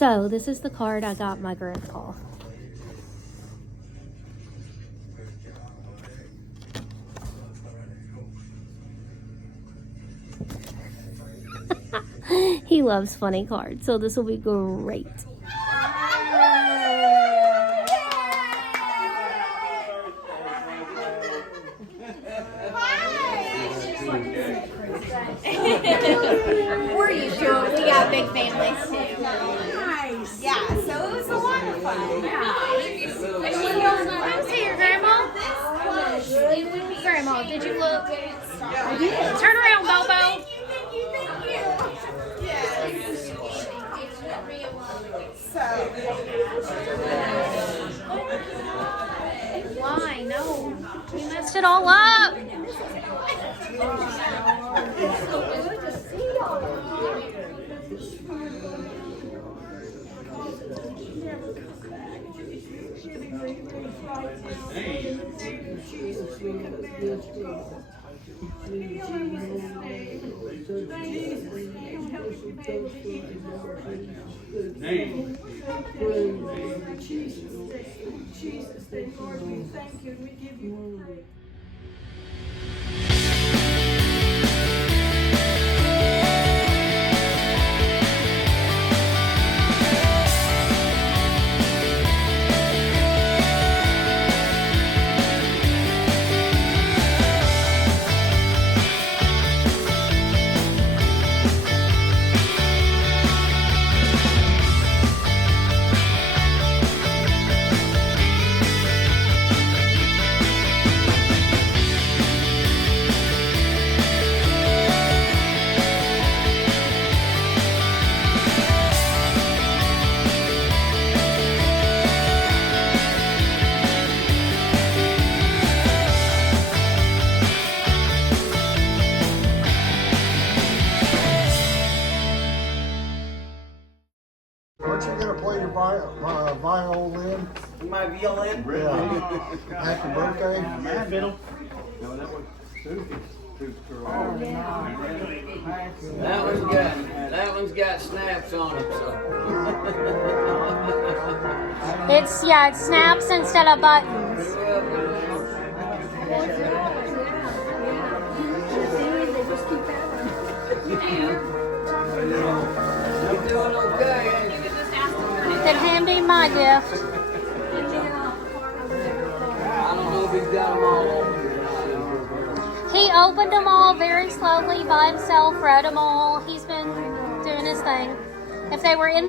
So this is the card I got my grandpa. He loves funny cards, so this will be great. We're used to it. We got big families too. Nice. Yeah, so it was a lot of fun. Come see your grandma. Grandma, did you look? I did. Turn around, Bobo. Thank you. Yes. So. Why? No. You messed it all up. Jesus, Lord, we thank you and we give you glory. Aren't you gonna play your violin? My violin? Yeah. Happy birthday. My fiddle? That one's got snaps on it, so. It's snaps instead of buttons. You're doing okay, ain't you? Then hand me my gift. I don't know if he's got them all open. He opened them all very slowly by himself, wrote them all. He's been doing his thing. If they were in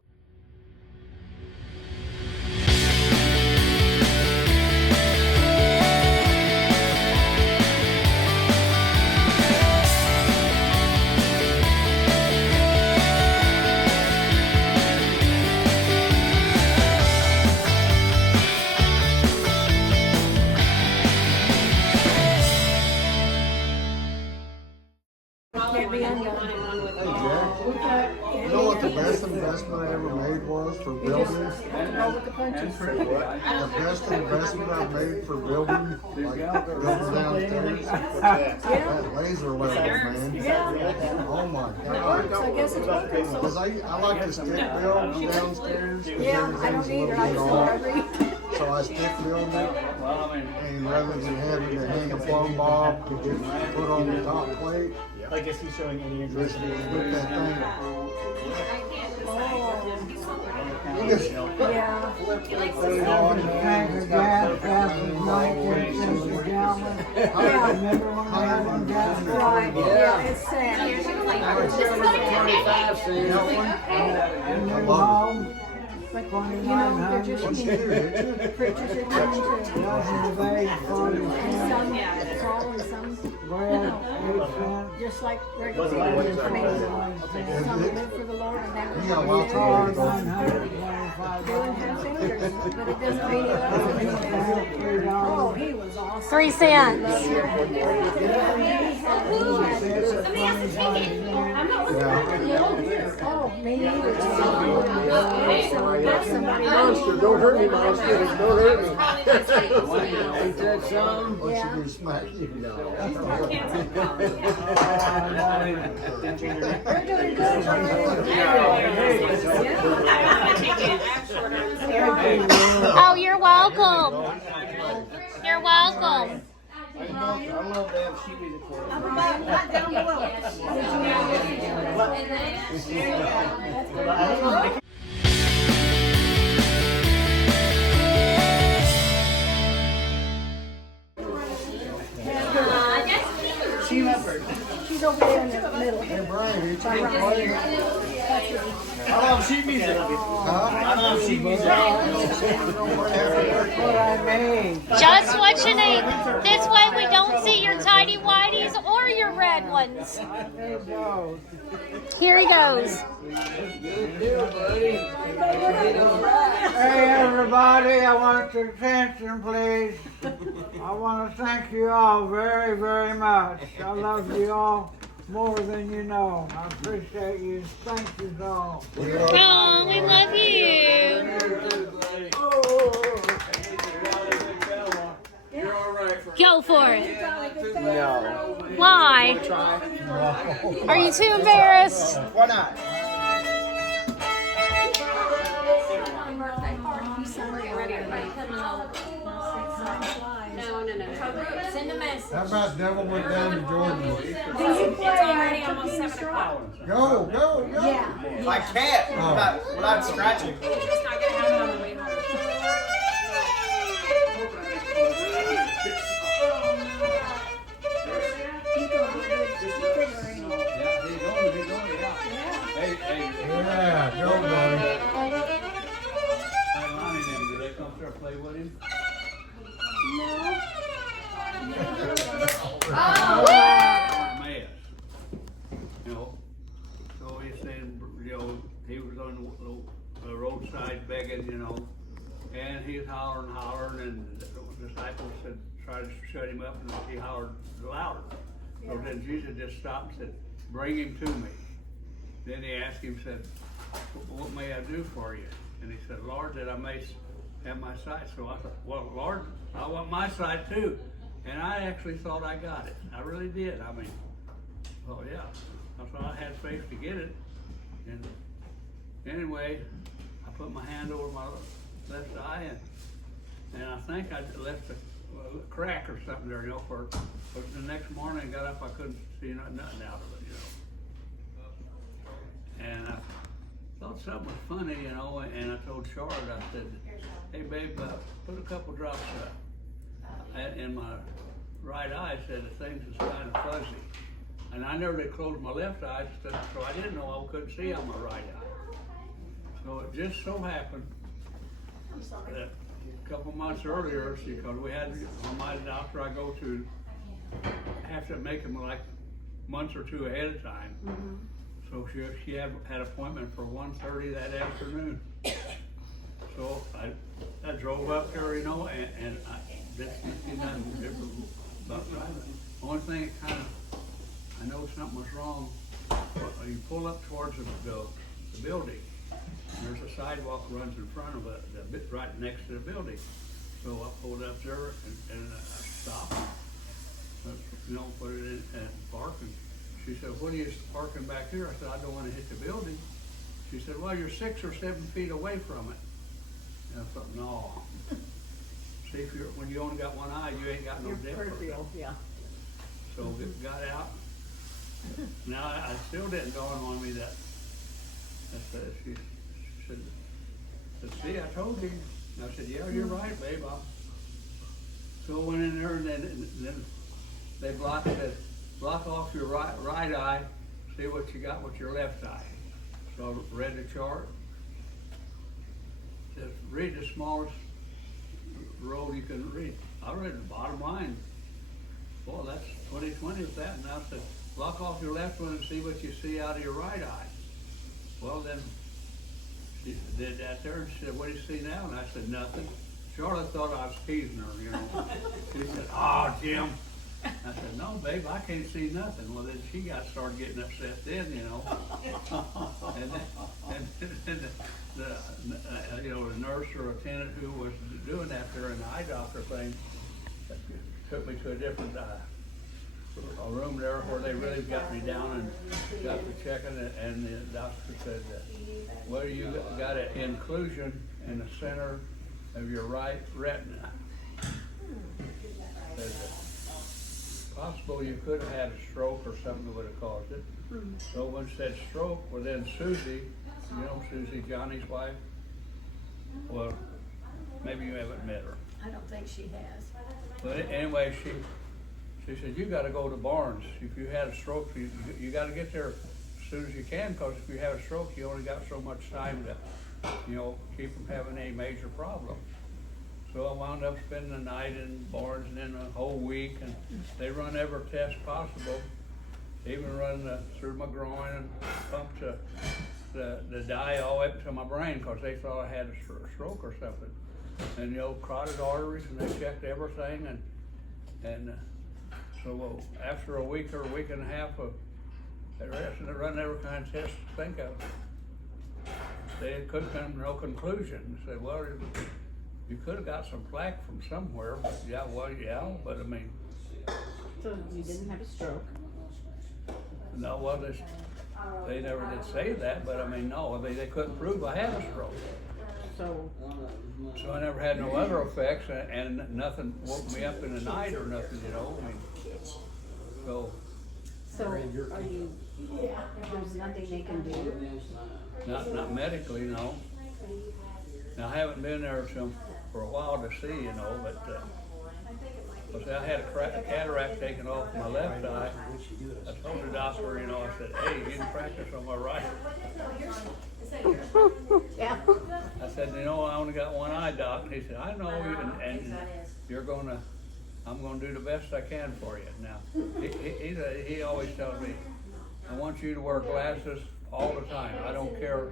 You know what the best investment I ever made was for building? The best investment I've made for building, like building downstairs. That laser level, man. Oh my God. I guess it's working. Because I like to stick build downstairs. Yeah, I don't either. I just agree. So I stick build it, and rather than having to hang a plumb bob to get put on the top plate, Like, is he showing any interest just in with that thing. Yeah. Right. Yeah, it's sad. 25 cents. I love it. You know, they're just preachers are coming to. Some crawl and some, just like regular people. I mean, some live for the Lord and they You got a lot to do. don't have fingers, but it doesn't mean he loves them. Oh, he was awesome. 3 cents. Oh, me neither. Somebody Monster, don't hurt me, monster. Don't hurt me. Ain't that some? What you do, smack you? No. We're doing good, Oh, you're welcome. You're welcome. I love to have sheet music for it. I'm about right down below. Team effort. She's over there in the middle. Hey, Brian, you trying to play? I love sheet music. I love sheet music. Just what you need. This way we don't see your tidy whities or your red ones. Here he goes. Good deal, buddy. Hey everybody, I want your attention please. I want to thank you all very, very much. I love you all more than you know. I appreciate you. Thank you all. Oh, we love you. You're all right for Go for it. No. Why? Are you too embarrassed? Why not? How about Devil Went Down to Jordan? Do you play almost 7 o'clock? Go, go, go. Yeah. My cat, without scratching. Yeah, go, buddy. Do they come start play with him? Mess. You know, so he's saying, you know, he was on the roadside begging, you know, and he was hollering, and the disciples said, try to shut him up, and he hollered louder. So then Jesus just stopped and said, bring him to me. Then he asked him, said, what may I do for you? And he said, Lord, that I may have my sight. So I thought, well, Lord, I want my sight too. And I actually thought I got it. I really did. I mean, oh yeah. I thought I had faith to get it. And anyway, I put my hand over my left eye, and I think I left a crack or something there, you know, but the next morning I got up, I couldn't see nothing out of it, you know. And I thought something was funny, you know, and I told Charlotte, I said, hey babe, put a couple drops in my right eye. I said the things is kind of fuzzy. And I never did close my left eye, so I didn't know I couldn't see on my right eye. So it just so happened that a couple months earlier, because we had, my doctor I go to, have to make them like months or two ahead of time. Mm-hmm. So she had appointment for 1:30 that afternoon. So I drove up there, you know, and I didn't see nothing different about driving. The only thing I know something was wrong. You pull up towards the building, and there's a sidewalk runs in front of it, right next to the building. So I pulled up there and I stopped, you know, put it in park. And she said, what are you parking back here? I said, I don't want to hit the building. She said, well, you're 6 or 7 feet away from it. And I thought, no. See, when you only got one eye, you ain't got no depth. Yeah. So it got out. Now, I still didn't dawn on me that. She said, see, I told you. And I said, yeah, you're right, babe. So I went in there, and then they block off your right eye, see what you got with your left eye. So I read the chart. It says, read the smallest road you can read. I read the bottom line. Boy, that's 20/20 with that. And I said, block off your left one and see what you see out of your right eye. Well, then she did that there, and she said, what do you see now? And I said, nothing. Charlotte thought I was teasing her, you know. She said, oh, Jim. I said, no, babe, I can't see nothing. Well, then she started getting upset then, you know. and then the nurse or attendant who was doing that there in the eye doctor thing took me to a different, a room there where they really got me down and got to checking it, and the doctor said, well, you got an inclusion in the center of your right retina. Said, possible you could have had a stroke or something that would have caused it. So when it said stroke, well then Susie, you know Susie, Johnny's wife? Well, maybe you haven't met her. I don't think she has. But anyway, she said, you gotta go to Barnes. If you had a stroke, you gotta get there as soon as you can, because if you have a stroke, you only got so much time to, you know, keep from having any major problem. So I wound up spending the night in Barnes and then a whole week, and they run every test possible. They even run through my groin and pumped the dye all the way up to my brain, because they thought I had a stroke or something. And, you know, carotid arteries, and they checked everything, and so after a week or a week and a half of they run every kind of test to think of, they couldn't come to no conclusion. They said, well, you could have got some plaque from somewhere, but yeah, but I mean. So you didn't have a stroke? No, well, they never did say that, but I mean, no, they couldn't prove I had a stroke. So I never had no other effects, and nothing woke me up in the night or nothing, you know, I mean, So are you, there's nothing they can do? not medically, no. Now, I haven't been there for a while to see, you know, but, I had a cataract taken off my left eye. I told the doctor, you know, I said, hey, you can practice on my right. Yeah. I said, you know, I only got one eye, doc. And he said, I know, and I'm gonna do the best I can for you. Now, he always tells me, I want you to wear glasses all the time. I don't care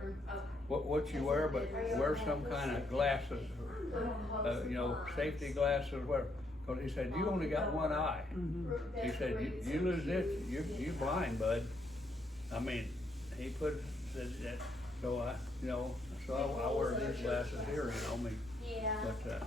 what you wear, but wear some kind of glasses, you know, safety glasses, whatever. Because he said, you only got one eye. He said, you lose it, you're blind, bud. I mean, he said that, so I wear these glasses here, you know, but,